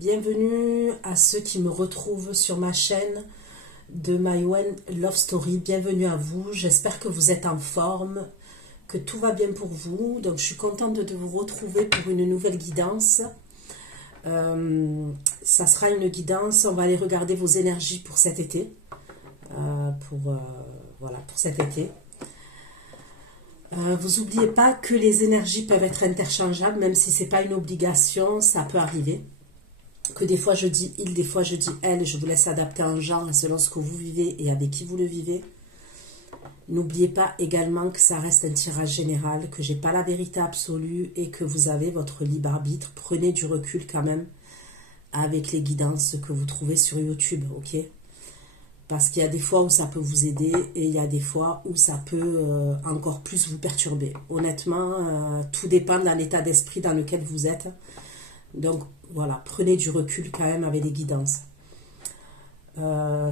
Bienvenue à ceux qui me retrouvent sur ma chaîne de Mayouen Love Story. Bienvenue à vous. J'espère que vous êtes en forme, que tout va bien pour vous. Donc, je suis contente de vous retrouver pour une nouvelle guidance. Ça sera une guidance. On va aller regarder vos énergies pour cet été. Voilà, pour cet été. Vous n'oubliez pas que les énergies peuvent être interchangeables, même si ce n'est pas une obligation, ça peut arriver. Que des fois je dis il, des fois je dis elle, je vous laisse adapter en genre selon ce que vous vivez et avec qui vous le vivez. N'oubliez pas également que ça reste un tirage général, que j'ai pas la vérité absolue et que vous avez votre libre arbitre. Prenez du recul quand même avec les guidances que vous trouvez sur YouTube, ok? Parce qu'il y a des fois où ça peut vous aider et il y a des fois où ça peut encore plus vous perturber. Honnêtement, tout dépend de l'état d'esprit dans lequel vous êtes. Donc voilà, prenez du recul quand même avec les guidances.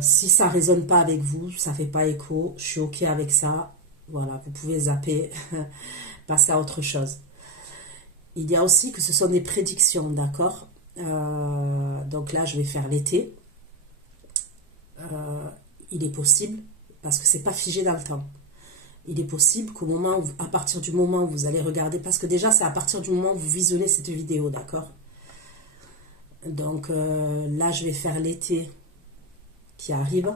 Si ça ne résonne pas avec vous, ça ne fait pas écho, je suis ok avec ça. Voilà, vous pouvez zapper, passer à autre chose. Il y a aussi que ce sont des prédictions, d'accord? Donc là, je vais faire l'été. Il est possible, parce que c'est pas figé dans le temps, il est possible qu'au moment où, à partir du moment où vous allez regarder, parce que déjà c'est à partir du moment où vous visionnez cette vidéo, d'accord? Donc là je vais faire l'été qui arrive,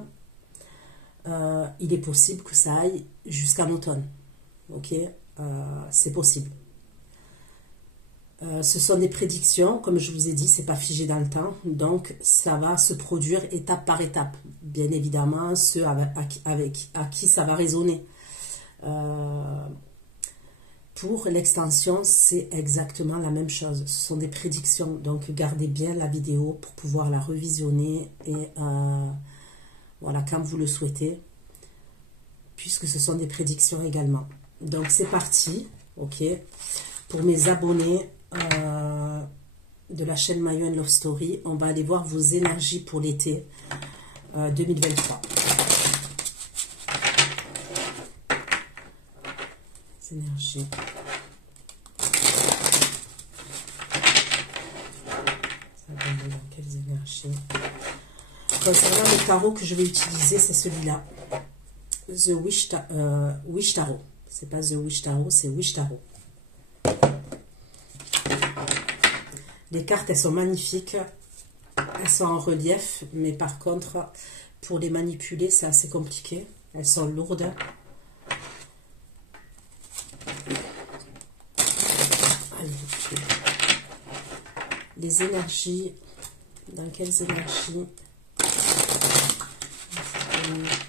il est possible que ça aille jusqu'en automne, ok? C'est possible. Ce sont des prédictions, comme je vous ai dit, c'est pas figé dans le temps, donc ça va se produire étape par étape. Bien évidemment, ceux à qui ça va résonner. Pour l'extension, c'est exactement la même chose. Ce sont des prédictions, donc gardez bien la vidéo pour pouvoir la revisionner et voilà, quand vous le souhaitez, puisque ce sont des prédictions également. Donc c'est parti, ok? Pour mes abonnés de la chaîne Mayouen Love Story, on va aller voir vos énergies pour l'été 2023. Les énergies. Ça va donner dans quelles énergies? Concernant le tarot que je vais utiliser, c'est celui-là. The Wish Tarot. C'est pas The Wish Tarot, c'est Wish Tarot. Les cartes, elles sont magnifiques, elles sont en relief, mais par contre, pour les manipuler, c'est assez compliqué. Elles sont lourdes. Allez, les énergies, dans quelles énergies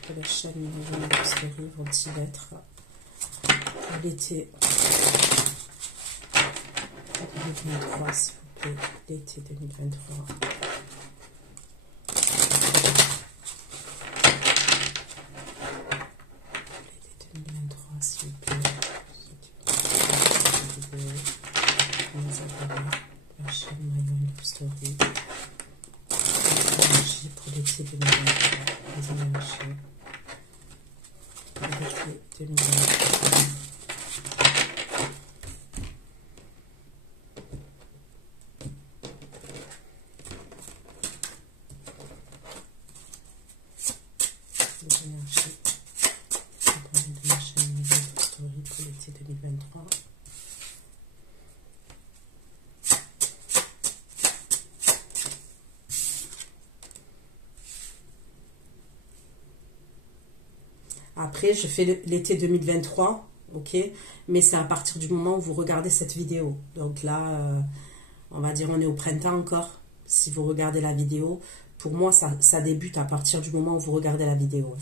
de la chaîne Mayouen Love Story vont-ils être pour l'été 2023, s'il vous plaît, l'été 2023. L'été 2023, s'il vous plaît. La chaîne Mayouen Love Story. Les énergies pour l'été 2023. Les énergies pour l'été 2023. Après, je fais l'été 2023, ok? Mais c'est à partir du moment où vous regardez cette vidéo. Donc là, on va dire on est au printemps encore, si vous regardez la vidéo. Pour moi, ça débute à partir du moment où vous regardez la vidéo.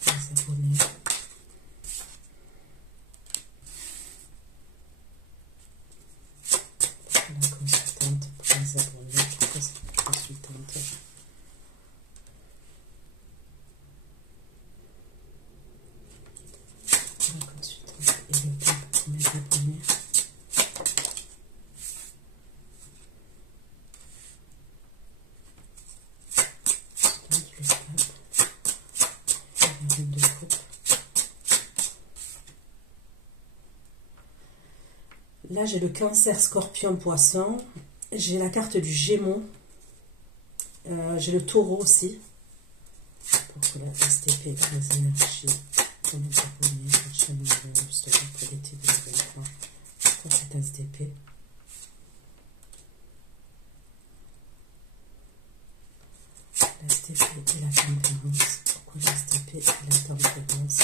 Pour les abonnés. La consultante pour les abonnés. Pourquoi c'est consultante? La consultante et le temps pour mes abonnés. Là, j'ai le Cancer, Scorpion, Poisson. J'ai la carte du Gémeaux. J'ai le Taureau aussi. Pour que la STP dans les énergies. Pour l'été 2023. Pour cette STP. La STP et la tempérance. Pourquoi la STP et la tempérance?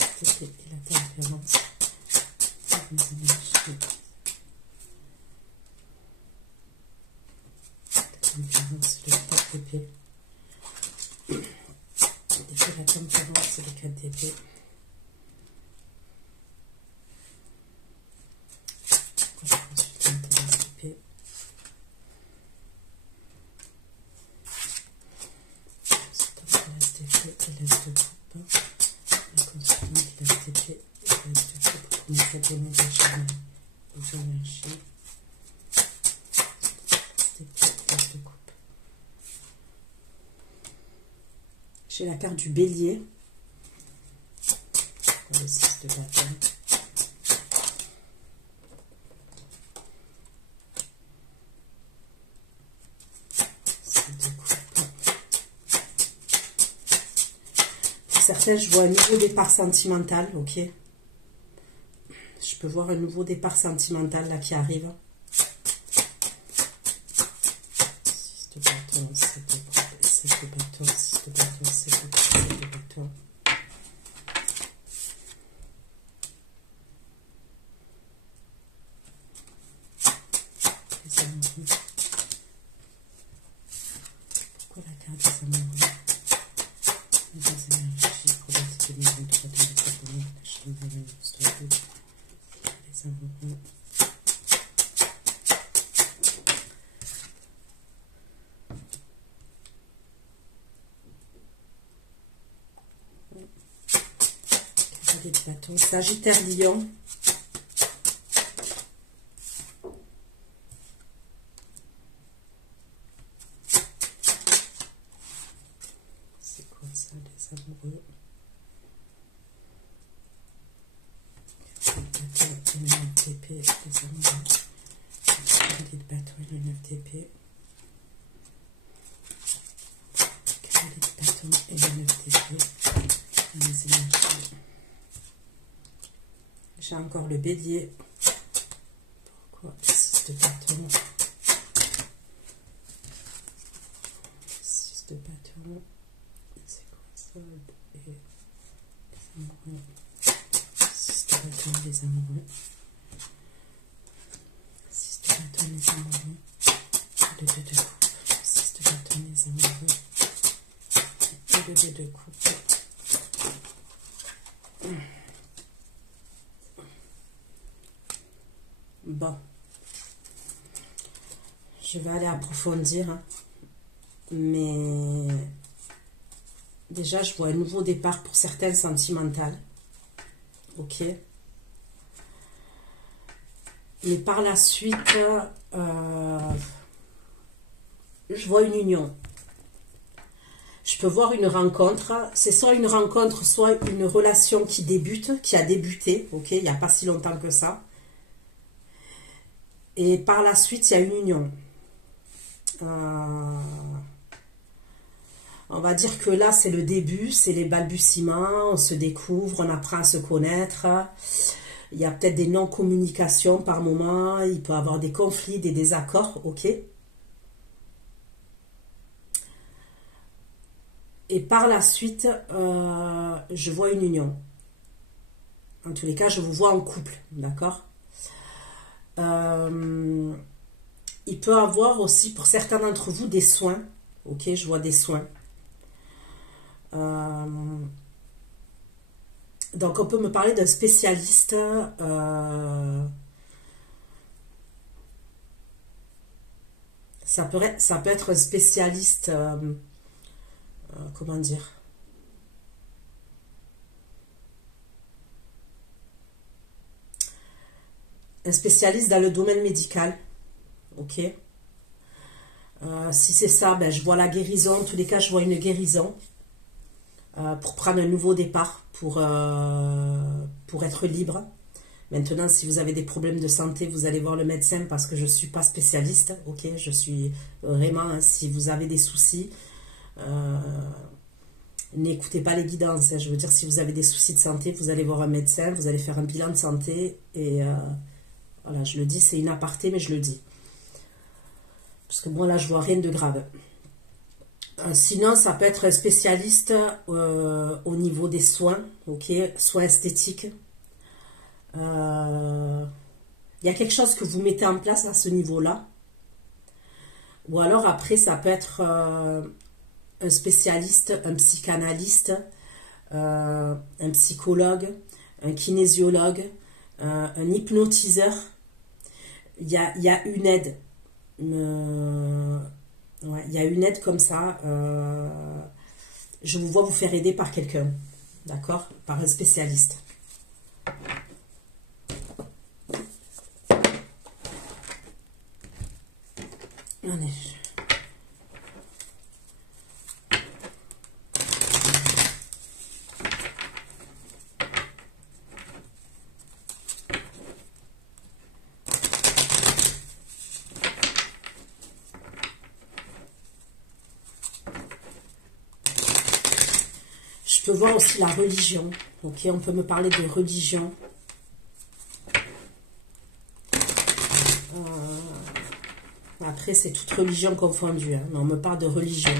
La STP et la tempérance. Les énergies. Tempérance, le 4 d'épée. Déjà la tempérance, le 4 d'épée. Pourquoi je consulte un thérapie d'épée? Consultante de la STP et l'As de coupe. La consultante de la STP et l'As de coupe pour nous donner des énergies. J'ai la carte du Bélier. Le 6 de bâton. Pour certains, je vois un nouveau départ sentimental, ok. Je peux voir un nouveau départ sentimental là qui arrive. 6 de bâton, 7 de coupe, 7 de bâton, 6 de bâton, 7 de coupe, 7 de bâton. Les amoureux. Pourquoi la carte des amoureux? Les énergies pour l'été 2023 de notre famille, la chambre de l'histoire de les amoureux. Cavalier de bâton, Sagittaire, Lion. C'est quoi ça, les amoureux? Cavalier de bâton et le 9 d'épée, les amoureux. Cavalier de bâton et le 9 d'épée. Cavalier de bâton et le 9 d'épée. Les énergies. J'ai encore le Bélier. Pourquoi 6 de bâton? 6 de bâton. C'est quoi ça? Et les amoureux. 6 de bâton, les amoureux. 6 de bâton, les amoureux. Le 2 de coupe. 6 de bâton, les amoureux. Et le 2 de coupe. Bon, je vais aller approfondir, hein. Mais déjà je vois un nouveau départ pour certaines sentimentales, ok, mais par la suite je vois une union. Je peux voir une rencontre, c'est soit une rencontre, soit une relation qui débute, qui a débuté, ok, il n'y a pas si longtemps que ça. Et par la suite, il y a une union. On va dire que là, c'est le début, c'est les balbutiements, on se découvre, on apprend à se connaître. Il y a peut-être des non-communications par moment, il peut y avoir des conflits, des désaccords, ok. Et par la suite, je vois une union. En tous les cas, je vous vois en couple, d'accord? Il peut avoir aussi pour certains d'entre vous des soins, ok, je vois des soins. Donc on peut me parler d'un spécialiste, ça peut être un spécialiste, comment dire, un spécialiste dans le domaine médical, ok. Si c'est ça, ben, je vois la guérison, en tous les cas je vois une guérison pour prendre un nouveau départ, pour être libre, Maintenant, si vous avez des problèmes de santé, vous allez voir le médecin parce que je ne suis pas spécialiste. Ok, je suis vraiment, hein, si vous avez des soucis, n'écoutez pas les guidances. Hein. Je veux dire, si vous avez des soucis de santé, vous allez voir un médecin, vous allez faire un bilan de santé. Et voilà, je le dis, c'est une aparté, mais je le dis. Parce que moi, là, je vois rien de grave. Sinon, ça peut être un spécialiste au niveau des soins, ok, soins esthétiques. Il y a quelque chose que vous mettez en place à ce niveau-là. Ou alors, après, ça peut être un spécialiste, un psychanalyste, un psychologue, un kinésiologue, un hypnotiseur. Il y a une aide. Ouais, il y a une aide comme ça. Je vous vois vous faire aider par quelqu'un. D'accord? Par un spécialiste. Allez. Je peux voir aussi la religion. Ok, on peut me parler de religion. Après, c'est toute religion confondue. Hein, mais on me parle de religion.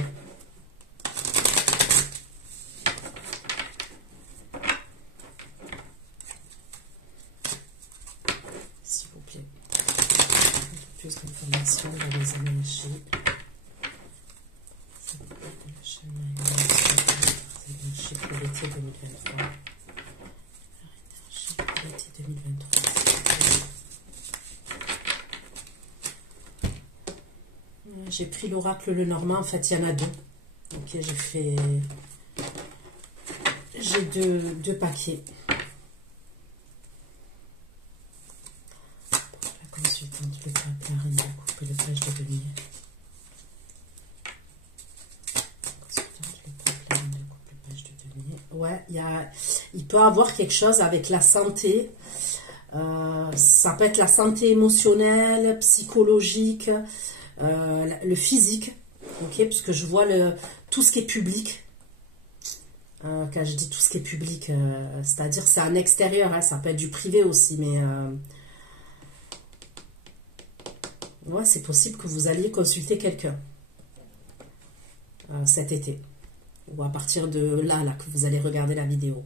S'il vous plaît. Plus d'informations dans les énergies. Énergie pour l'été 2023. Énergie pour l'été 2023. J'ai pris l'oracle Le Normand. En fait, il y en a deux. Ok, j'ai deux paquets. La consultante, le pape, la reine de coupe et le page de denier. Ouais, il peut avoir quelque chose avec la santé. Ça peut être la santé émotionnelle, psychologique, le physique. Ok, puisque je vois tout ce qui est public. Quand je dis tout ce qui est public, c'est-à-dire c'est en extérieur. Hein, ça peut être du privé aussi, mais ouais, c'est possible que vous alliez consulter quelqu'un cet été. Ou à partir de là que vous allez regarder la vidéo.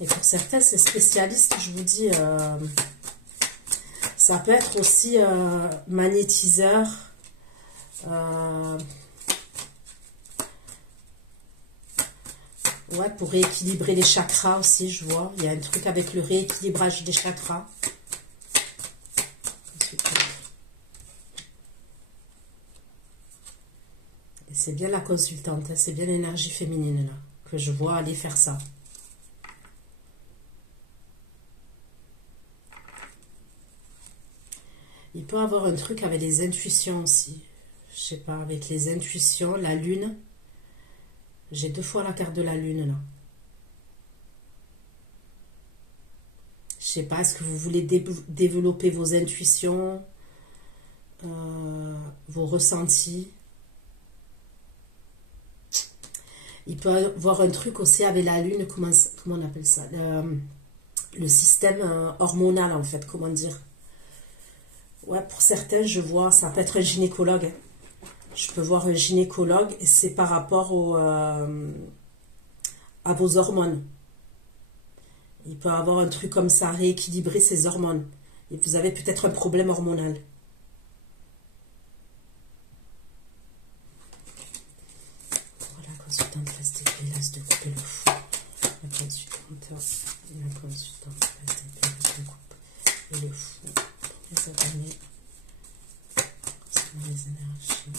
Et pour certains, ces spécialistes, je vous dis, ça peut être aussi magnétiseur. Ouais, pour rééquilibrer les chakras aussi, je vois. Il y a un truc avec le rééquilibrage des chakras. Et c'est bien la consultante, hein, c'est bien l'énergie féminine là, que je vois aller faire ça. Il peut avoir un truc avec les intuitions aussi. Je sais pas, avec les intuitions, la lune. J'ai 2 fois la carte de la lune là. Je sais pas, est-ce que vous voulez développer vos intuitions, vos ressentis? Il peut y avoir un truc aussi avec la lune, comment on appelle ça? Le système hormonal en fait, comment dire? Ouais, pour certains, je vois, ça peut être un gynécologue. Je peux voir un gynécologue et c'est par rapport à vos hormones. Il peut avoir un truc comme ça, rééquilibrer ses hormones. Et vous avez peut-être un problème hormonal. Voilà, consultante place d'épée, l'as de coupe et le fou. La consultante place d'épée, l'as de coupe et le fou. Les abonnés, c'est les énergies.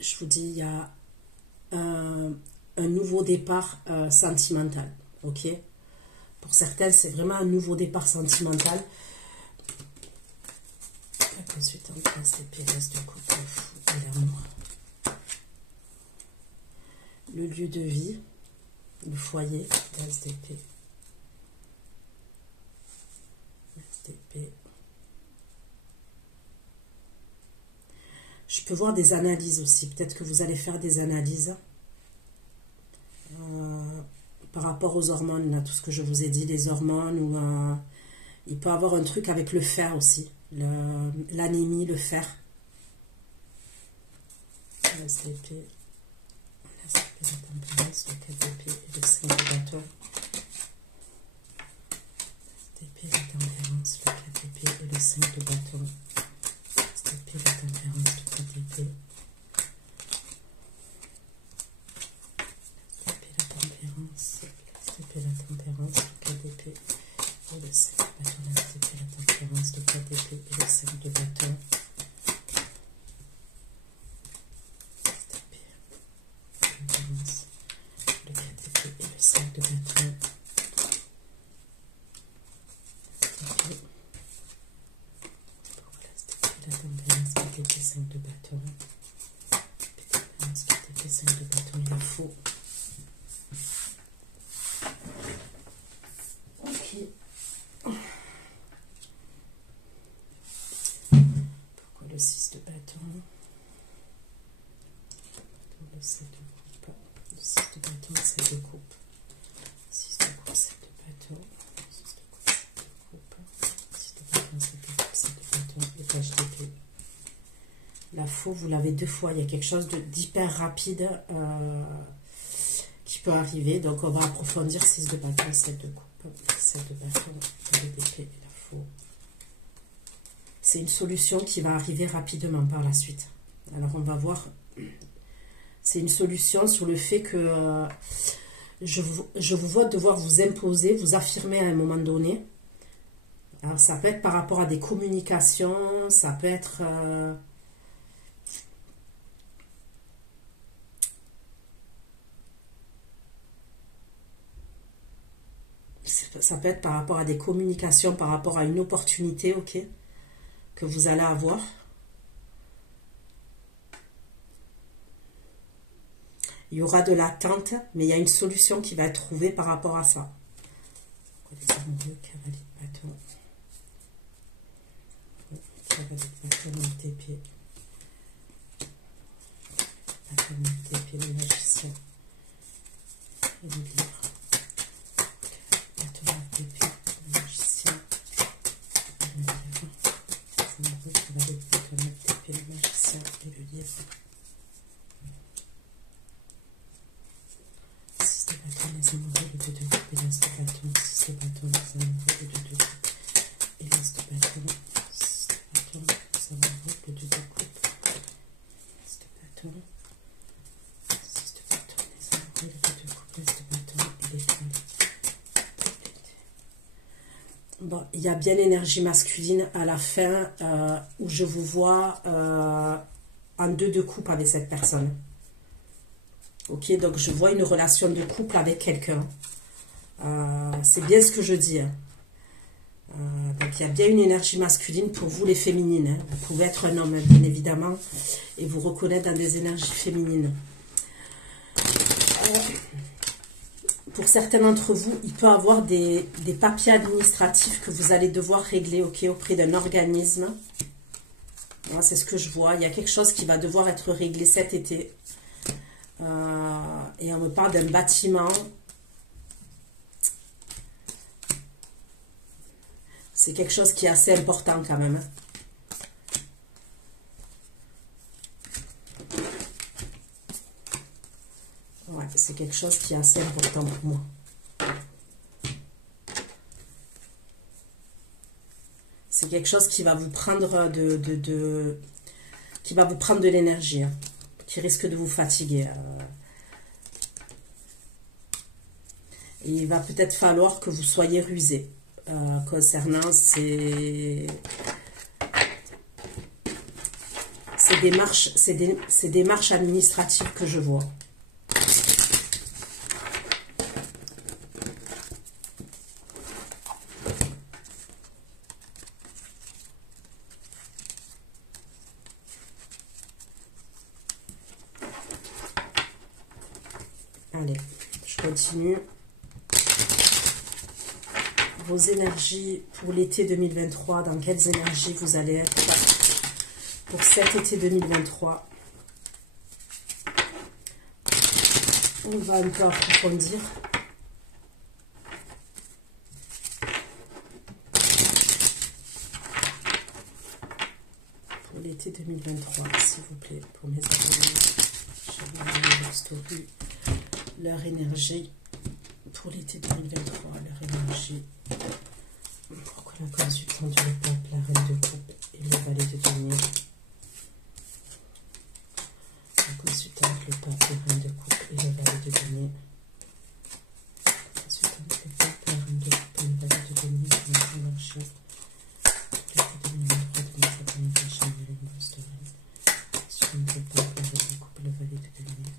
Je vous dis, il y a un nouveau départ sentimental. ok? Pour certains, c'est vraiment un nouveau départ sentimental. Ensuite, on place des pièces de couple, le fou et l'amour. Le lieu de vie, le foyer, l'as d'épée. L'as d'épée. Je peux voir des analyses aussi. Peut-être que vous allez faire des analyses par rapport aux hormones, là, tout ce que je vous ai dit, les hormones, ou il peut y avoir un truc avec le fer aussi, l'anémie, le fer. L'as d'épée, la tempérance, le 4 d'épée et le 5 de bâton. L'as d'épée, la tempérance, le 4 d'épée et le 5 de bâton. L'as d'épée, la tempérance, le 4 d'épée. La tempérance, le 4 d'épée et le 5 de bâton, l'as d'épée, la tempérance, le 4 d'épée et le 5 de bâton. L'as d'épée, la tempérance, le 4 d'épée et le 5 de bâton. L'as d'épée, la tempérance, 4 d'épée, 5 de bâton. La tempérance, 4 d'épée, 5 de bâton, il le faut. Pourquoi le 6 de bâton? Le 7 de coupe. Le 6 de bâton, 7 de coupe. 6 de coupe, 7 de bâton. 6 de coupe, 7 de coupe. 6 de bâton, 7 de coupe, 7 de bâton. Et page d'épée. La faux, vous l'avez 2 fois. Il y a quelque chose d'hyper rapide qui peut arriver. Donc on va approfondir 6 de bâton, 7 de coupe. 7 de bâton, 2 d'épée et la faux. C'est une solution qui va arriver rapidement par la suite. Alors on va voir. C'est une solution sur le fait que je vous vois devoir vous imposer, vous affirmer à un moment donné. Alors ça peut être par rapport à des communications, ça peut être... ça peut être par rapport à des communications, par rapport à une opportunité, ok, que vous allez avoir. Il y aura de l'attente, mais il y a une solution qui va être trouvée par rapport à ça. Les amoureux, cavalier de bâton. Cavalier de bâton, 9 d'épée. Bâton, 9 d'épée, le magicien. Et le livre. Bâton, 9 d'épée, le magicien. Et le livre. Les amoureux, cavalier de bâton, 9 d'épée, le magicien. Et le livre. Les amoureux, le 2 de coupe et l'as de bâton, 6 de bâton, les amoureux, le 2 de coupe et l'as de bâton, 6 de bâton, les amoureux, le 2 de coupe, l'as de bâton, 6 de bâton, les amoureux, le 2 de coupe, l'as de bâton et les femmes. Bon, il y a bien l'énergie masculine à la fin où je vous vois en 2 de coupe avec cette personne. Ok, donc je vois une relation de couple avec quelqu'un. C'est bien ce que je dis. Hein. Donc il y a bien une énergie masculine pour vous les féminines. Hein. Vous pouvez être un homme, bien évidemment, et vous reconnaître dans des énergies féminines. Pour certains d'entre vous, il peut y avoir des papiers administratifs que vous allez devoir régler, ok, auprès d'un organisme. C'est ce que je vois. Il y a quelque chose qui va devoir être réglé cet été. Et on me parle d'un bâtiment. C'est quelque chose qui est assez important quand même. Ouais, c'est quelque chose qui est assez important pour moi. C'est quelque chose qui va vous prendre qui va vous prendre de l'énergie, hein, qui risque de vous fatiguer. Et il va peut-être falloir que vous soyez rusé concernant ces démarches administratives que je vois. Allez, je continue. Vos énergies pour l'été 2023, dans quelles énergies vous allez être pour cet été 2023. On va un peu approfondir. Pour l'été 2023, s'il vous plaît, pour mes abonnés. Je vais envoyer leur story, leur énergie. Pour l'été 2023, leur énergie. Pourquoi la consultante du peuple, la reine de coupe et le valet de denier? La consultante, le pape, la reine de coupe et le valet de denier. La consultante, le pape, la reine de coupe et le valet de denier. Comment ça marche? L'été 2023, de notre première chaîne de l'Universe de Rennes. La consultante, le pape, la reine de coupe et le valet de denier.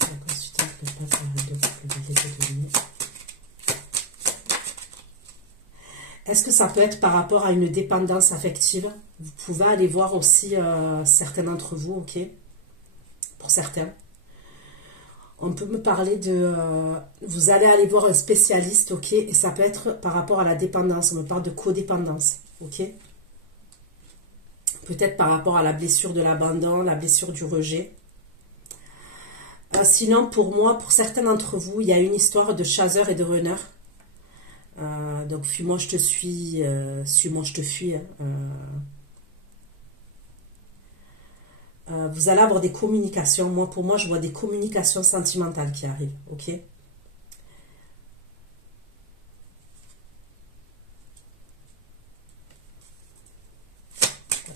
La consultante, le pape, la reine de coupe, le valet de denier. Est-ce que ça peut être par rapport à une dépendance affective? Vous pouvez aller voir aussi certains d'entre vous, ok? Pour certains. On peut me parler de... vous allez aller voir un spécialiste, ok? Et ça peut être par rapport à la dépendance. On me parle de codépendance, ok? Peut-être par rapport à la blessure de l'abandon, la blessure du rejet. Sinon, pour moi, pour certains d'entre vous, il y a une histoire de chasseur et de runner. Donc, fuis-moi, je te suis, suis-moi, je te fuis. Vous allez avoir des communications. Moi, pour moi, je vois des communications sentimentales qui arrivent. Ok?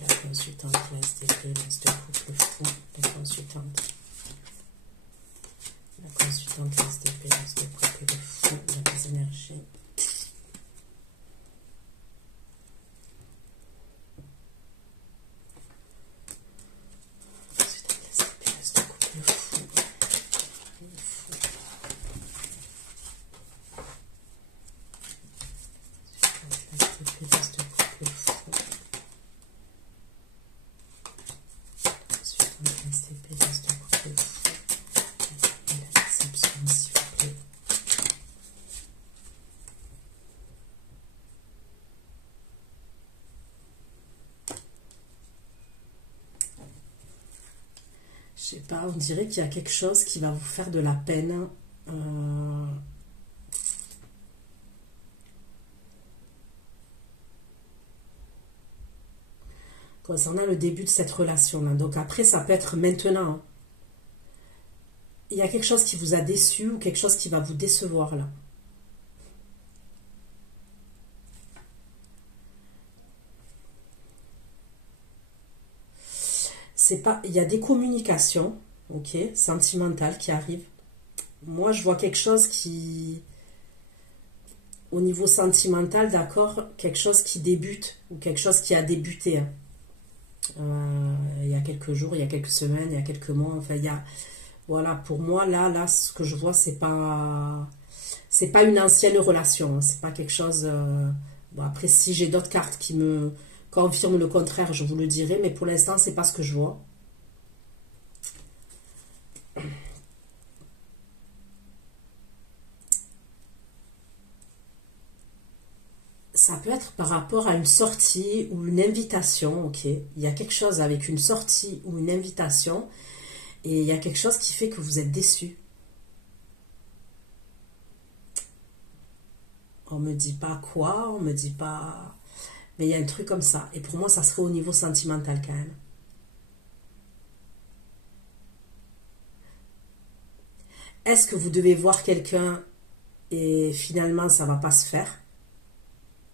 La consultante, l'as d'épée, l'as de couple fou. La consultante. La consultante, l'as d'épée, l'as de couple fou. La énergie. Je sais pas, on dirait qu'il y a quelque chose qui va vous faire de la peine. Concernant le début de cette relation-là. Donc après, ça peut être maintenant. Il y a quelque chose qui vous a déçu ou quelque chose qui va vous décevoir là. C'est pas, il y a des communications, ok, sentimentales qui arrivent. Moi, je vois quelque chose qui, au niveau sentimental, d'accord, quelque chose qui débute ou quelque chose qui a débuté. Hein. Il y a quelques jours, il y a quelques semaines, il y a quelques mois. Enfin, il y a, voilà, pour moi, là, ce que je vois, c'est pas une ancienne relation. Hein. C'est pas quelque chose. Bon, après, si j'ai d'autres cartes qui me confirment le contraire, je vous le dirai. Mais pour l'instant, c'est pas ce que je vois. Ça peut être par rapport à une sortie ou une invitation, ok. Il y a quelque chose avec une sortie ou une invitation et il y a quelque chose qui fait que vous êtes déçu. On me dit pas quoi, on me dit pas... Mais il y a un truc comme ça. Et pour moi, ça serait au niveau sentimental quand même. Est-ce que vous devez voir quelqu'un et finalement, ça va pas se faire?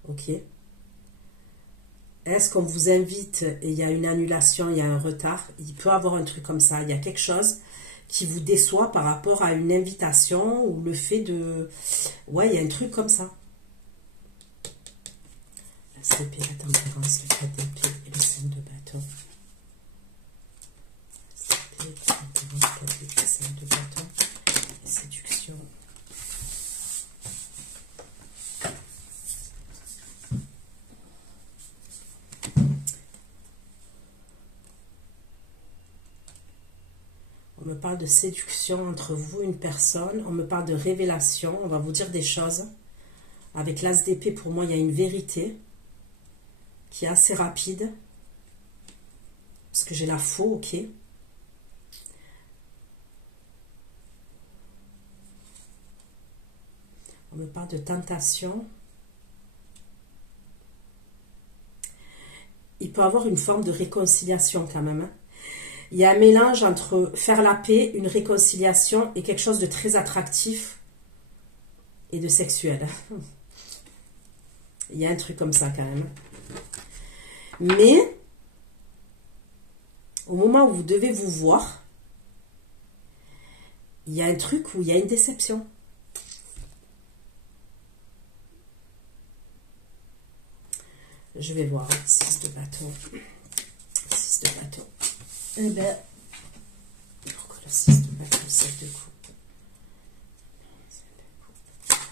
Ok. Est-ce qu'on vous invite et il y a une annulation, il y a un retard? Il peut y avoir un truc comme ça. Il y a quelque chose qui vous déçoit par rapport à une invitation ou le fait de... Ouais, il y a un truc comme ça. La CP, la tempérance, le 4 d'épée et le 5 de bâton. La CP, la tempérance, 4 d'épée, 5 de bâton. La séduction. On me parle de séduction entre vous, une personne. On me parle de révélation. On va vous dire des choses. Avec l'as d'épée, pour moi, il y a une vérité qui est assez rapide. Parce que j'ai la faux, ok. On me parle de tentation. Il peut y avoir une forme de réconciliation quand même. Hein. Il y a un mélange entre faire la paix, une réconciliation et quelque chose de très attractif et de sexuel. Il y a un truc comme ça quand même. Mais, au moment où vous devez vous voir, il y a un truc où il y a une déception. Je vais voir. 6 de bâton. 6 de bâton. Eh bien, pourquoi le 6 de bâton, 7 de coupe?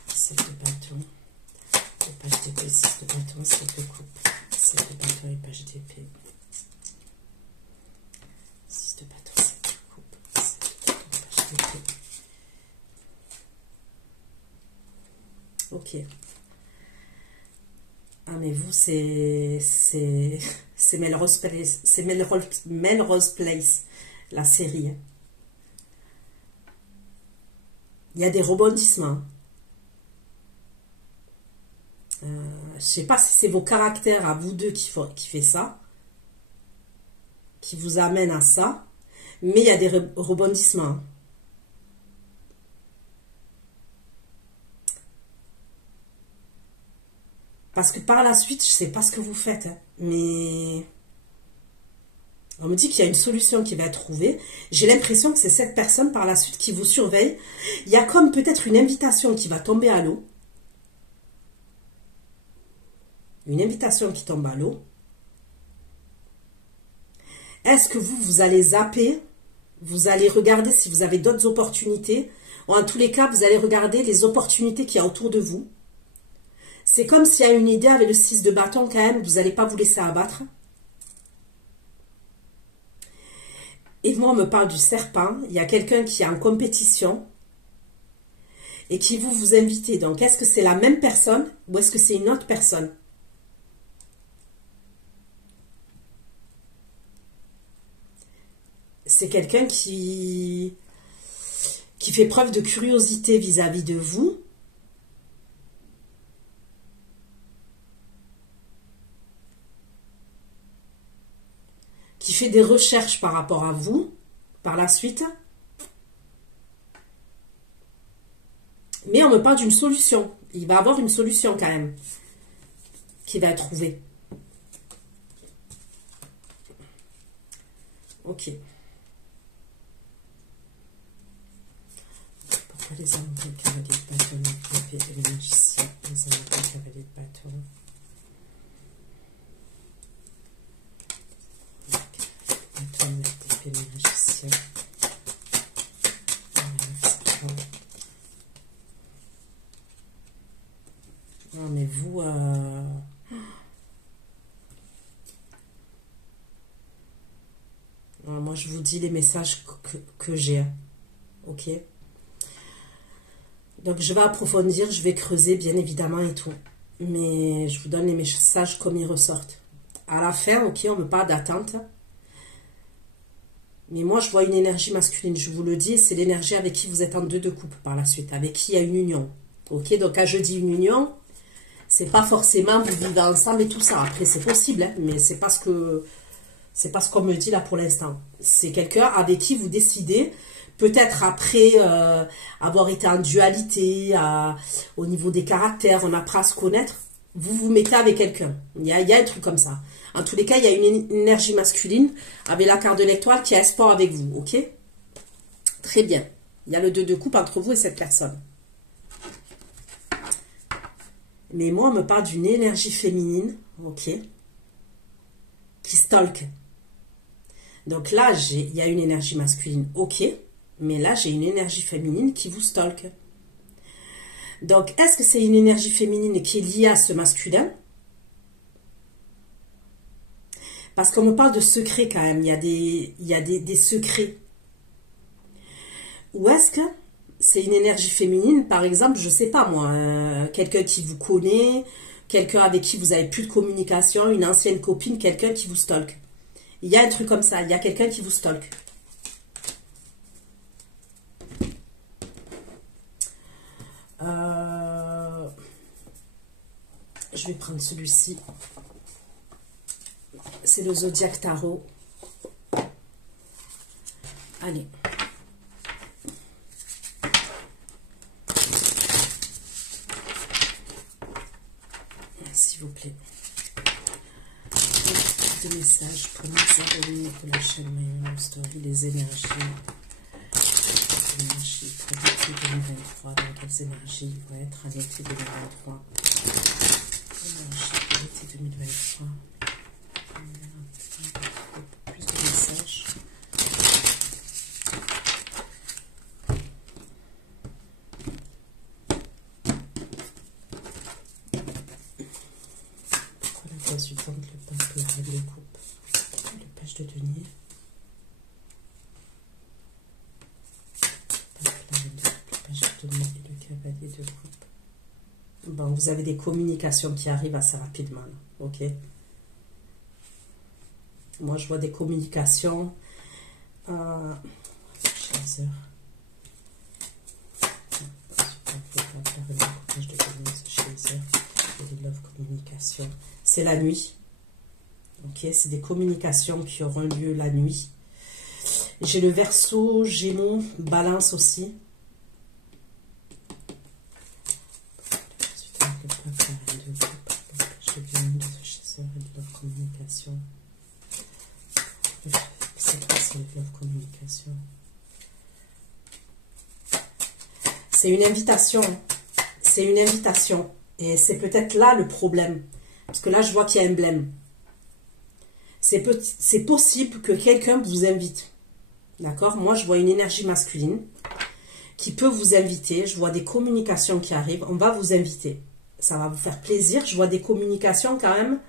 7 de bâton. Et page d'épée, 6 de bâton, 7 de coupe. 7 de bâton et page d'épée. 6 de bâton, 7 de coupe. 7 de bâton, page d'épée. Ok. Ah mais vous c'est Melrose Place, c'est Melrose Place, la série. Il y a des rebondissements. Je sais pas si c'est vos caractères à vous deux qui fait ça, qui vous amène à ça, mais il y a des rebondissements. Parce que par la suite, je ne sais pas ce que vous faites, hein, mais on me dit qu'il y a une solution qui va être trouvée. J'ai l'impression que c'est cette personne par la suite qui vous surveille. Il y a comme peut-être une invitation qui va tomber à l'eau. Une invitation qui tombe à l'eau. Est-ce que vous allez zapper? Vous allez regarder si vous avez d'autres opportunités? Ou en tous les cas, vous allez regarder les opportunités qu'il y a autour de vous. C'est comme s'il y a une idée avec le 6 de bâton quand même, vous n'allez pas vous laisser abattre. Et moi, on me parle du serpent. Il y a quelqu'un qui est en compétition et qui vous invite. Donc, est-ce que c'est la même personne ou est-ce que c'est une autre personne? C'est quelqu'un qui fait preuve de curiosité vis-à-vis de vous. Qui fait des recherches par rapport à vous, par la suite. Mais on me parle d'une solution. Il va y avoir une solution quand même, qui va être trouvée. Ok. Pourquoi les amoureux cavaliers de bâton, l'épée et le magicien, les amoureux cavaliers de bâton? L'épée, le magicien. Non mais vous... moi je vous dis les messages que j'ai. Ok. Donc je vais approfondir, je vais creuser bien évidemment et tout. Mais je vous donne les messages comme ils ressortent. À la fin, ok, on me parle d'attente. Mais moi je vois une énergie masculine, je vous le dis, c'est l'énergie avec qui vous êtes en 2 de coupe par la suite, avec qui il y a une union. Ok, donc quand je dis une union, c'est pas forcément vous vivez ensemble et tout ça. Après c'est possible, hein, mais c'est pas ce qu'on me dit là pour l'instant. C'est quelqu'un avec qui vous décidez, peut-être après avoir été en dualité, au niveau des caractères, on apprend à se connaître, vous vous mettez avec quelqu'un. Il y a un truc comme ça. En tous les cas, il y a une énergie masculine avec la carte de l'étoile qui a espoir avec vous, ok? Très bien. Il y a le 2 de coupe entre vous et cette personne. Mais moi, on me parle d'une énergie féminine, ok? Qui stalk. Donc là, il y a une énergie masculine, ok? Mais là, j'ai une énergie féminine qui vous stalk. Donc, est-ce que c'est une énergie féminine qui est liée à ce masculin? Parce qu'on me parle de secrets quand même. Il y a des secrets. Ou est-ce que c'est une énergie féminine, par exemple, je sais pas moi, quelqu'un qui vous connaît, quelqu'un avec qui vous avez plus de communication, une ancienne copine, quelqu'un qui vous stalk. Il y a un truc comme ça, il y a quelqu'un qui vous stalk. Je vais prendre celui-ci. C'est le Zodiac Tarot. Allez. S'il vous plaît. Des messages pour nous abonner de la chaîne My Story, les énergies. Les énergies pour l'été 2023. Dans quelles énergies vont être à l'été 2023? Énergie pour l'été 2023. Plus de messages. Du temps, le pape, la règle coupe, le page de denier, la page de denier et le cavalier de coupe. Bon, vous avez des communications qui arrivent assez rapidement, là, ok? Moi, je vois des communications. Chasseur. Page de denier, chasseur. Et les love communication. C'est la nuit. Ok, c'est des communications qui auront lieu la nuit. J'ai le Verseau, Gémeaux, Balance aussi. C'est une invitation. C'est une invitation. Et c'est peut-être là le problème. Parce que là, je vois qu'il y a un blême. C'est possible que quelqu'un vous invite. D'accord? Moi, je vois une énergie masculine qui peut vous inviter. Je vois des communications qui arrivent. On va vous inviter. Ça va vous faire plaisir. Je vois des communications quand même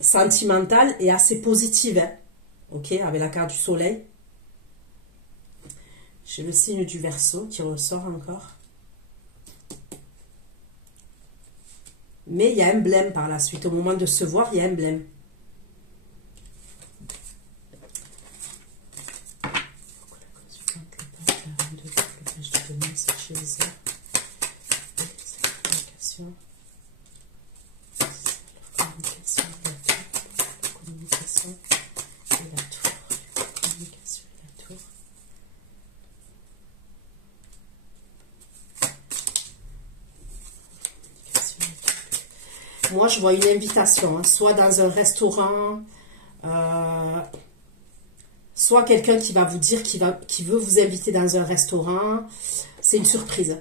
sentimentales et assez positives. Hein? Ok? Avec la carte du soleil. J'ai le signe du Verseau qui ressort encore. Mais il y a un blême par la suite. Au moment de se voir, il y a un blême. Moi, je vois une invitation, hein, soit dans un restaurant, soit quelqu'un qui va vous dire qui veut vous inviter dans un restaurant. C'est une surprise.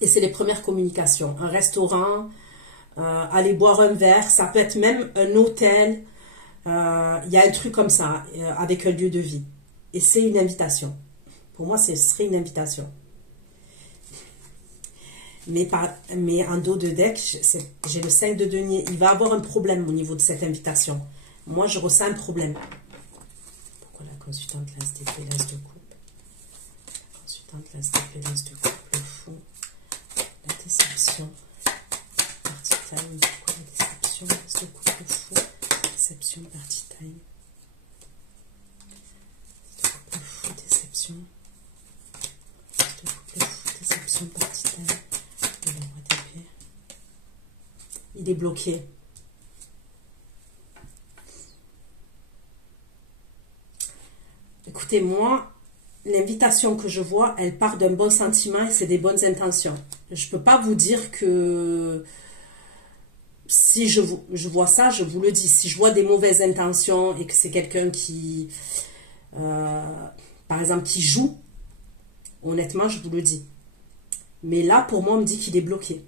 Et c'est les premières communications. Un restaurant, aller boire un verre, ça peut être même un hôtel. Il y a un truc comme ça, avec un lieu de vie. Et c'est une invitation. Pour moi, ce serait une invitation. Mais en dos de deck, j'ai le 5 de denier. Il va avoir un problème au niveau de cette invitation. Moi, je ressens un problème. Pourquoi la consultante laisse des l'as de coupe? La consultante laisse des l'as de coupe, le fou. La déception. Party time. Pourquoi la déception? L'as de coupe, le fou. Déception, party time. Le fou, déception. L'as de coupe, le fou, déception, party time. Il est bloqué. Écoutez, moi, l'invitation que je vois, elle part d'un bon sentiment et c'est des bonnes intentions. Je ne peux pas vous dire que si je vois ça, je vous le dis. Si je vois des mauvaises intentions et que c'est quelqu'un qui, par exemple, qui joue, honnêtement, je vous le dis. Mais là, pour moi, on me dit qu'il est bloqué.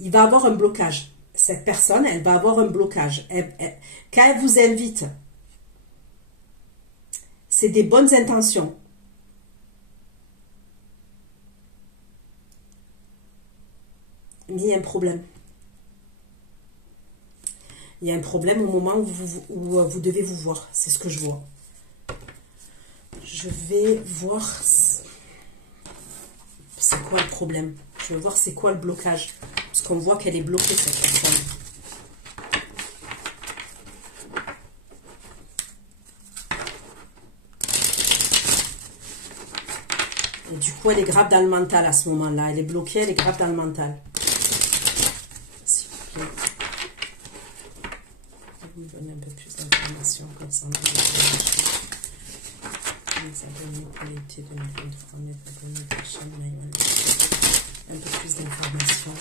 Il va avoir un blocage. Cette personne, elle va avoir un blocage. Quand elle vous invite, c'est des bonnes intentions. Mais il y a un problème. Il y a un problème au moment où vous devez vous voir. C'est ce que je vois. Je vais voir c'est quoi le problème. Je vais voir c'est quoi le blocage. Parce qu'on voit qu'elle est bloquée, cette personne. Et du coup, elle est grave dans le mental à ce moment-là. Elle est bloquée, elle est grave dans le mental. S'il vous plaît. Vous me donnez un peu plus d'informations comme ça. Un peu plus d'informations.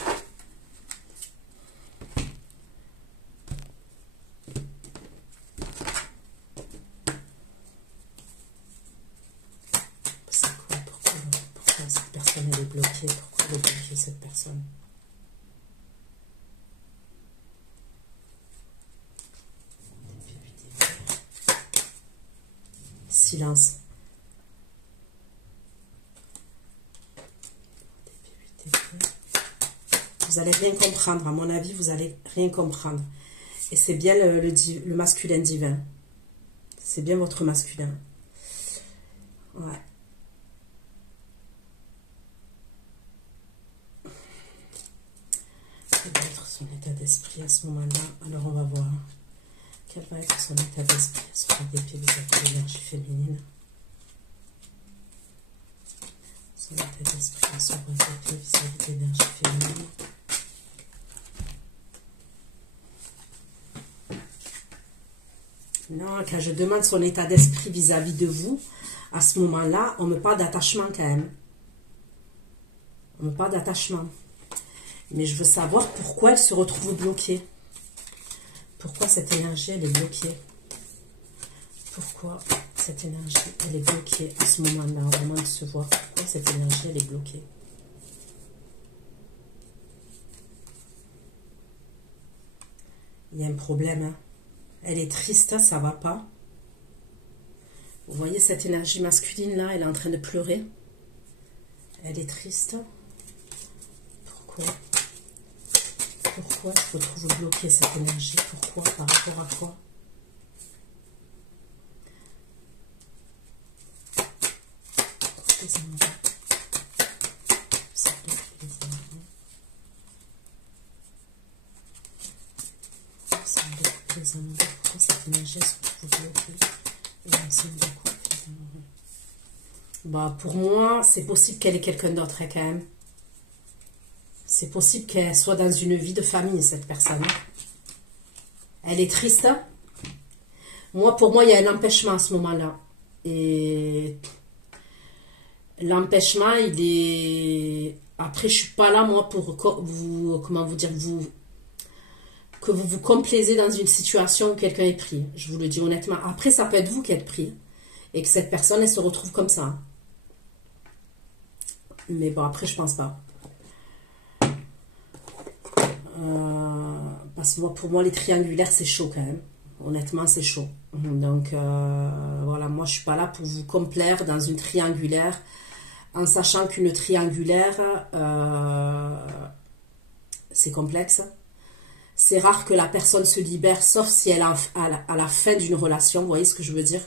C'est quoi? Pourquoi cette personne elle est bloquée? Pourquoi elle est bloquée cette personne? Silence. Vous allez rien comprendre, à mon avis, vous allez rien comprendre. Et c'est bien le masculin divin. C'est bien votre masculin. Ouais. Quel va être son état d'esprit à ce moment-là? Alors on va voir. Quel va être son état d'esprit sur la dépit de l'énergie féminine? Son état d'esprit sur la dépit vis-à-vis de l'énergie féminine. Non, quand je demande son état d'esprit vis-à-vis de vous, à ce moment-là, on me parle d'attachement quand même. On me parle d'attachement. Mais je veux savoir pourquoi elle se retrouve bloquée. Pourquoi cette énergie, elle est bloquée? Pourquoi cette énergie, elle est bloquée à ce moment-là? Vraiment de se voir. Pourquoi cette énergie, elle est bloquée? Il y a un problème, hein? Elle est triste, ça va pas. Vous voyez cette énergie masculine là, elle est en train de pleurer. Elle est triste. Pourquoi? Pourquoi je retrouve bloquée cette énergie? Pourquoi? Par rapport à quoi? Pourquoi cette énergie se retrouve bloquée? Bah, pour moi, c'est possible qu'elle ait quelqu'un d'autre hein, quand même. C'est possible qu'elle soit dans une vie de famille, cette personne. Elle est triste. Moi, pour moi, il y a un empêchement à ce moment-là. Et l'empêchement, il est... Après, je suis pas là, moi, pour vous... Comment vous dire? Que vous vous complaisez dans une situation où quelqu'un est pris. Je vous le dis honnêtement. Après, ça peut être vous qui êtes pris. Et que cette personne, elle se retrouve comme ça. Mais bon, après, je pense pas. Parce que moi, pour moi, les triangulaires, c'est chaud quand même. Honnêtement, c'est chaud. Donc, voilà, moi, je suis pas là pour vous complaire dans une triangulaire, en sachant qu'une triangulaire, c'est complexe. C'est rare que la personne se libère, sauf si elle est à la fin d'une relation. Vous voyez ce que je veux dire?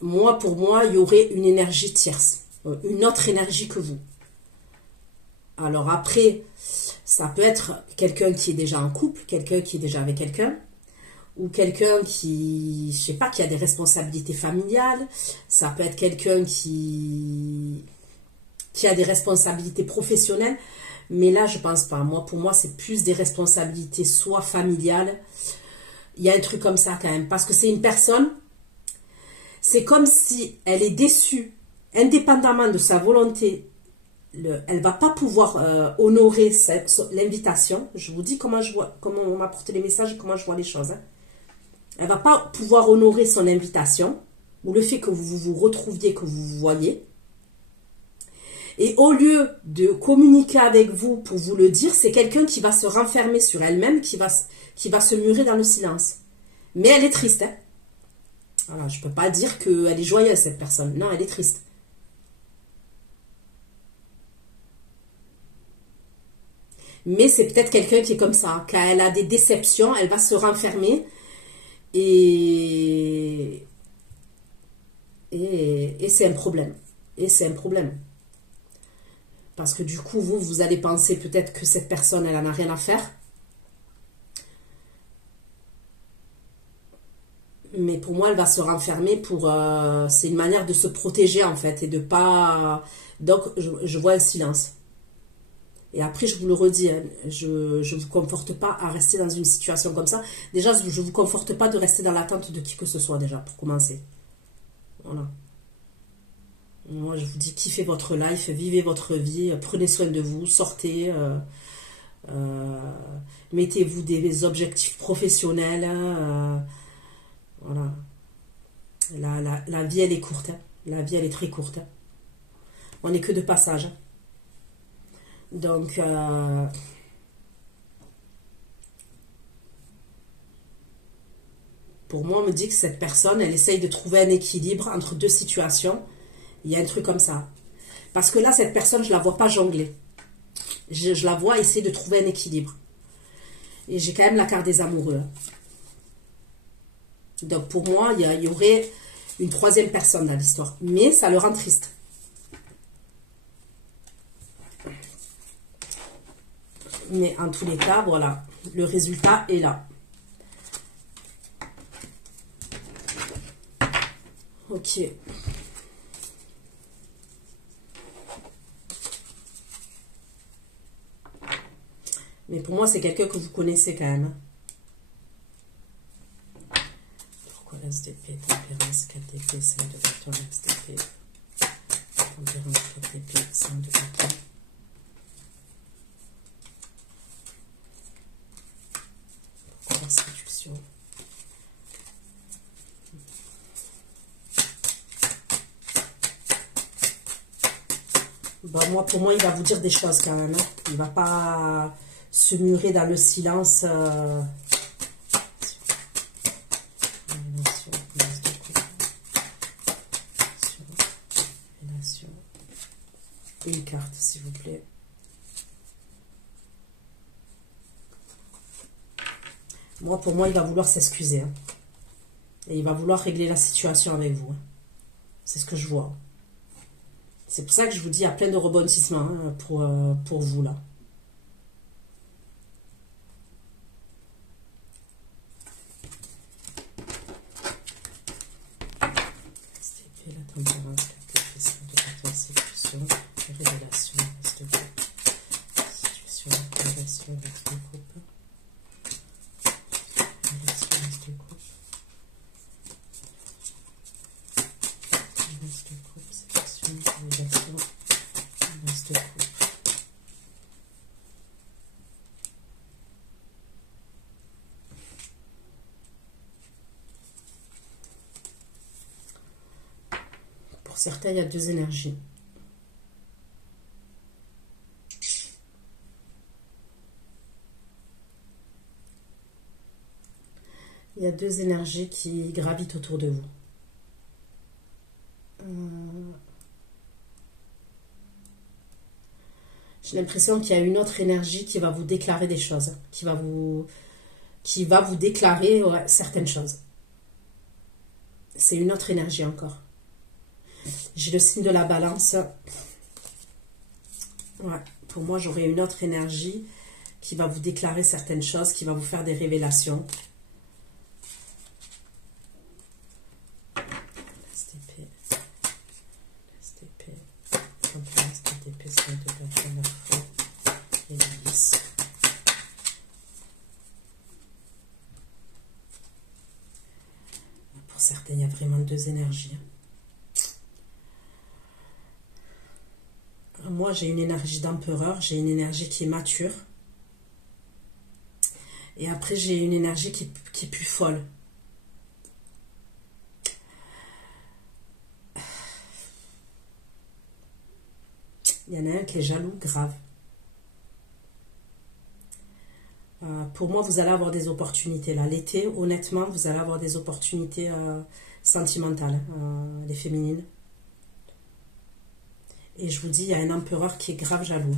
Moi, pour moi, il y aurait une énergie tierce. Une autre énergie que vous. Alors après, ça peut être quelqu'un qui est déjà en couple, quelqu'un qui est déjà avec quelqu'un, ou quelqu'un qui, je sais pas, qui a des responsabilités familiales. Ça peut être quelqu'un qui a des responsabilités professionnelles. Mais là, je pense pas. Moi, pour moi, c'est plus des responsabilités soit familiales. Il y a un truc comme ça quand même. Parce que c'est une personne, c'est comme si elle est déçue, indépendamment de sa volonté. Elle va pas pouvoir honorer l'invitation. Je vous dis comment on m'a apporté les messages et comment je vois les choses. Hein. Elle va pas pouvoir honorer son invitation ou le fait que vous vous retrouviez, que vous vous voyez. Et au lieu de communiquer avec vous pour vous le dire, c'est quelqu'un qui va se renfermer sur elle-même, qui va se murer dans le silence. Mais elle est triste. Hein. Voilà, je ne peux pas dire qu'elle est joyeuse, cette personne. Non, elle est triste. Mais c'est peut-être quelqu'un qui est comme ça. Quand elle a des déceptions, elle va se renfermer. Et c'est un problème. Et c'est un problème. Parce que du coup, vous allez penser peut-être que cette personne, elle n'en a rien à faire. Mais pour moi, elle va se renfermer pour... c'est une manière de se protéger, en fait, et de pas... Donc, je vois un silence. Et après, je vous le redis, hein, je ne vous conforte pas à rester dans une situation comme ça. Déjà, je ne vous conforte pas de rester dans l'attente de qui que ce soit, déjà, pour commencer. Voilà. Moi, je vous dis, kiffez votre life, vivez votre vie, prenez soin de vous, sortez, mettez-vous des objectifs professionnels. Voilà. La vie, elle est courte. Hein. La vie, elle est très courte. Hein. On n'est que de passage. Hein. Donc, pour moi, on me dit que cette personne, elle essaye de trouver un équilibre entre deux situations. Il y a un truc comme ça. Parce que là, cette personne, je ne la vois pas jongler. Je la vois essayer de trouver un équilibre. Et j'ai quand même la carte des amoureux. Donc, pour moi, il y aurait une troisième personne dans l'histoire. Mais ça le rend triste. Mais en tous les cas, voilà. Le résultat est là. Ok. Mais pour moi, c'est quelqu'un que vous connaissez quand même. Pourquoi SDP, tempérance, 4DP, 5 de bâton, SDP. Tempérance, 4DP, 5 de bâton. Pourquoi la séduction? Bah, moi, pour moi, il va vous dire des choses quand même. Hein. Il ne va pas se murer dans le silence. Une carte, s'il vous plaît. Moi, pour moi, il va vouloir s'excuser. Hein. Et il va vouloir régler la situation avec vous. Hein. C'est ce que je vois. C'est pour ça que je vous dis, il y a plein de rebondissements hein, pour vous, là. STP, la tempérance, de séduction, révélation, reste de groupe. Séduction, révélation, reste de groupe. Révélation, reste de groupe. Reste de groupe, séduction, révélation, reste de groupe. Pour certains, il y a deux énergies. Il y a deux énergies qui gravitent autour de vous. J'ai l'impression qu'il y a une autre énergie qui va vous déclarer des choses, qui va vous déclarer ouais, certaines choses. C'est une autre énergie encore. J'ai le signe de la balance. Ouais, pour moi, j'aurai une autre énergie qui va vous déclarer certaines choses, qui va vous faire des révélations. Pour certains, il y a vraiment deux énergies. Moi, j'ai une énergie d'empereur, j'ai une énergie qui est mature. Et après, j'ai une énergie qui est plus folle. Il y en a un qui est jaloux, grave. Pour moi, vous allez avoir des opportunités. Là, l'été, honnêtement, vous allez avoir des opportunités sentimentales, les féminines. Et je vous dis, il y a un empereur qui est grave jaloux.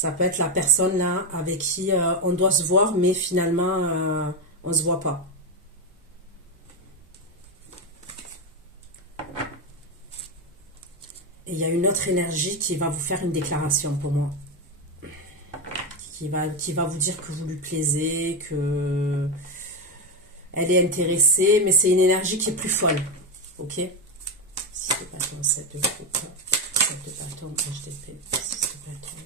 Ça peut être la personne là avec qui on doit se voir, mais finalement, on ne se voit pas. Et il y a une autre énergie qui va vous faire une déclaration pour moi. Qui va vous dire que vous lui plaisez, que elle est intéressée, mais c'est une énergie qui est plus folle. Ok? 6 de bâton, 7 de coupe, 7 de bâton, HDP, 6 de bâton,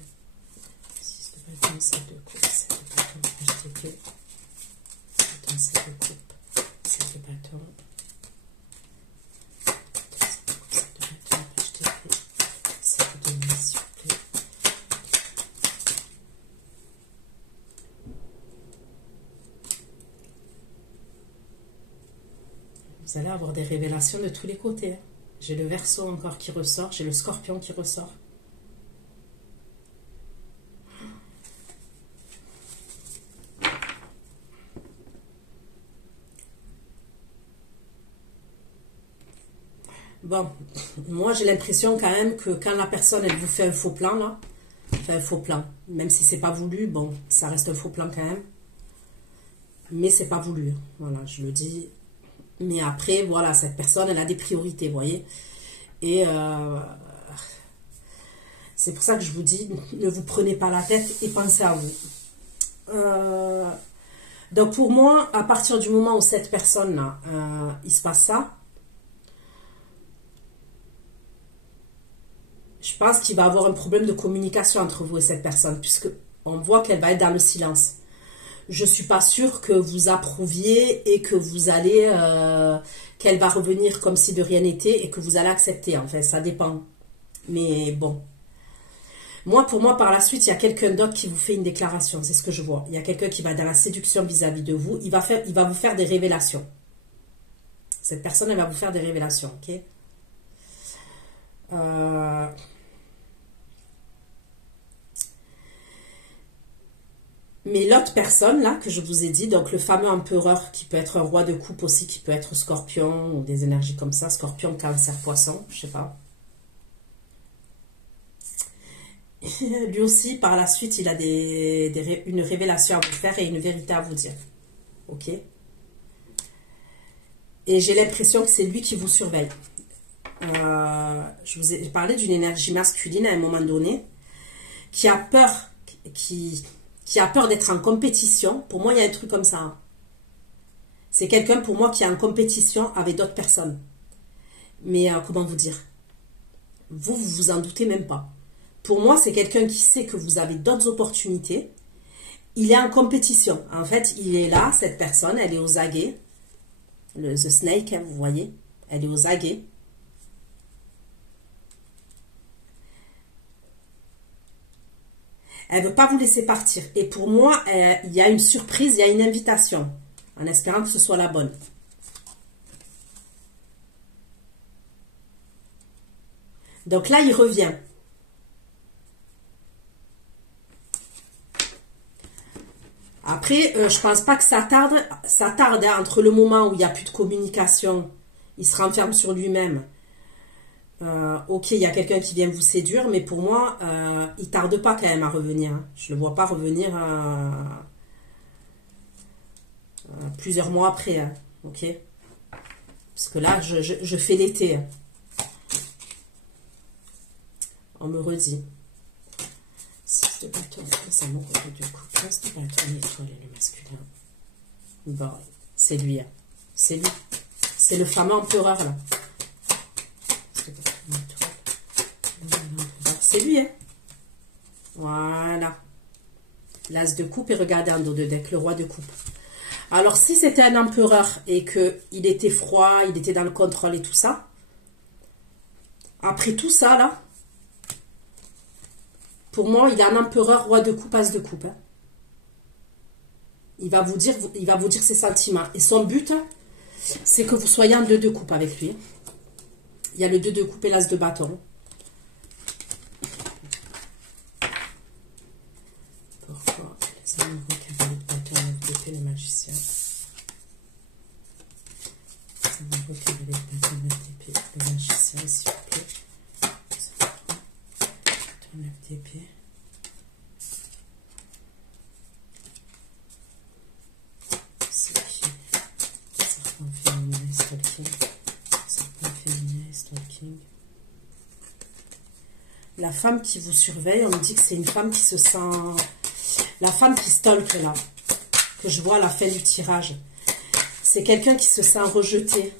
6 de bâton, 7 de coupe, 7 de bâton, HDP, 7 de coupe, 7 de bâton, 7 de bâton, HDP, 7 de main, s'il vous plaît. Vous allez avoir des révélations de tous les côtés. J'ai le Verseau encore qui ressort, j'ai le Scorpion qui ressort. Bon, moi j'ai l'impression quand même que quand la personne elle vous fait un faux plan là, enfin un faux plan, même si c'est pas voulu, bon, ça reste un faux plan quand même. Mais c'est pas voulu, voilà, je le dis. Mais après, voilà, cette personne elle a des priorités, vous voyez. Et c'est pour ça que je vous dis, ne vous prenez pas la tête et pensez à vous. Donc pour moi, à partir du moment où cette personne-là, il se passe ça, je pense qu'il va avoir un problème de communication entre vous et cette personne, puisque on voit qu'elle va être dans le silence. Je ne suis pas sûre que vous approuviez et que vous allez, qu'elle va revenir comme si de rien n'était et que vous allez accepter. Enfin, ça dépend. Mais bon. Moi, pour moi, par la suite, il y a quelqu'un d'autre qui vous fait une déclaration. C'est ce que je vois. Il y a quelqu'un qui va dans la séduction vis-à-vis de vous. Il va vous faire des révélations. Cette personne, elle va vous faire des révélations. Ok? Mais l'autre personne, là, que je vous ai dit, donc le fameux empereur, qui peut être un roi de coupe aussi, qui peut être scorpion, ou des énergies comme ça, scorpion, cancer, poisson, je sais pas. Lui aussi, par la suite, il a une révélation à vous faire et une vérité à vous dire. Ok? Et j'ai l'impression que c'est lui qui vous surveille. Je vous ai parlé d'une énergie masculine à un moment donné, qui a peur, qui a peur d'être en compétition. Pour moi, il y a un truc comme ça. Hein. C'est quelqu'un, pour moi, qui est en compétition avec d'autres personnes. Mais comment vous dire? Vous vous en doutez même pas. Pour moi, c'est quelqu'un qui sait que vous avez d'autres opportunités. Il est en compétition. En fait, il est là, cette personne, elle est aux aguets. The Snake, hein, vous voyez, elle est aux aguets. Elle ne veut pas vous laisser partir. Et pour moi, il y a une surprise, il y a une invitation. En espérant que ce soit la bonne. Donc là, il revient. Après, je pense pas que ça tarde. Ça tarde hein, entre le moment où il n'y a plus de communication. Il se renferme sur lui-même. Ok, il y a quelqu'un qui vient vous séduire, mais pour moi, il tarde pas quand même à revenir. Hein. Je ne le vois pas revenir plusieurs mois après. Hein. Ok. Parce que là, je fais l'été. Hein. On me redit. 6 de bâton, ça m'ouvre du coup. 15 de bâton, l'étoile et le masculin. Bon, c'est lui. Hein. C'est lui. C'est le fameux empereur là. C'est lui, hein. Voilà. L'as de coupe et regardez en dos de deck, le roi de coupe. Alors, si c'était un empereur et qu'il était froid, il était dans le contrôle et tout ça, après tout ça, là, pour moi, il est un empereur, roi de coupe, as de coupe. Hein. Il va vous dire ses sentiments. Et son but, c'est que vous soyez en 2 de coupe avec lui. Il y a le 2 de coupe et l'as de bâton. Pourquoi les amoureux cavaliers de bâton FDP, les magiciens? Les amoureux cavaliers de bâton FDP, les magiciens, s'il vous plaît. Bâton FDP. La femme qui vous surveille, on me dit que c'est une femme qui se sent... La femme qui stalk là, que je vois à la fin du tirage. C'est quelqu'un qui se sent rejeté.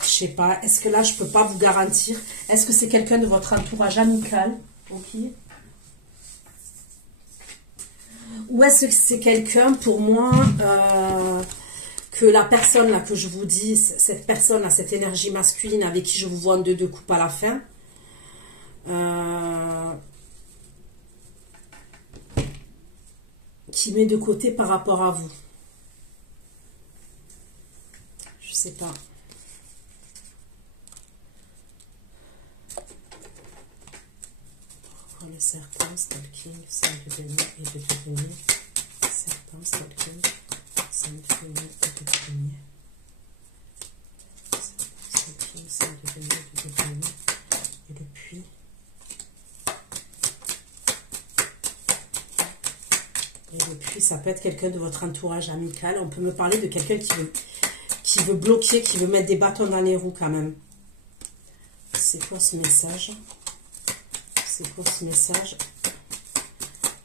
Je sais pas, est-ce que là je peux pas vous garantir? Est-ce que c'est quelqu'un de votre entourage amical? Ok. Ou est-ce que c'est quelqu'un pour moi que la personne là que je vous dis, cette personne là, cette énergie masculine avec qui je vous vois en deux de coupe à la fin, qui met de côté par rapport à vous? Je sais pas. Le serpent, stalking, 5 de demi et de demi. Serpent, stalking, 5 de demi et de demi. Stalking, 5 de demi et de demi. Et le puits. Et le puits, ça peut être quelqu'un de votre entourage amical. On peut me parler de quelqu'un qui veut bloquer, qui veut mettre des bâtons dans les roues quand même. C'est quoi ce message ? C'est quoi ce message?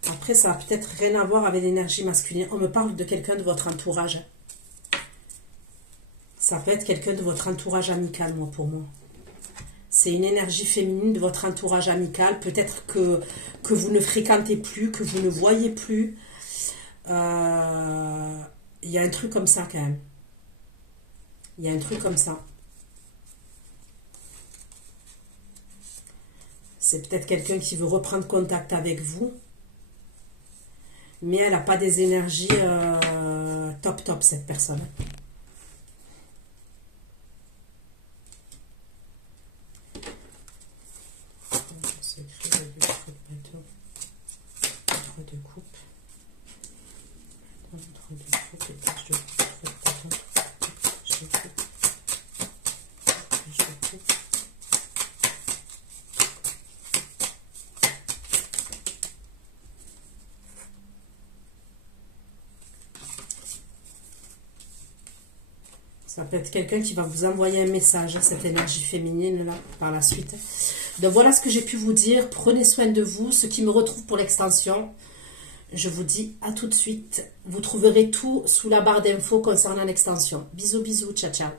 Après, ça va peut-être rien à voir avec l'énergie masculine. On me parle de quelqu'un de votre entourage. Ça peut être quelqu'un de votre entourage amical, moi, pour moi. C'est une énergie féminine de votre entourage amical. Peut-être que vous ne fréquentez plus, que vous ne voyez plus. Il y a un truc comme ça, quand même. Il y a un truc comme ça. C'est peut-être quelqu'un qui veut reprendre contact avec vous. Mais elle n'a pas des énergies top, cette personne. Ça peut être quelqu'un qui va vous envoyer un message, cette énergie féminine là, par la suite. Donc voilà ce que j'ai pu vous dire. Prenez soin de vous. Ceux qui me retrouvent pour l'extension, je vous dis à tout de suite. Vous trouverez tout sous la barre d'infos concernant l'extension. Bisous, bisous, ciao, ciao.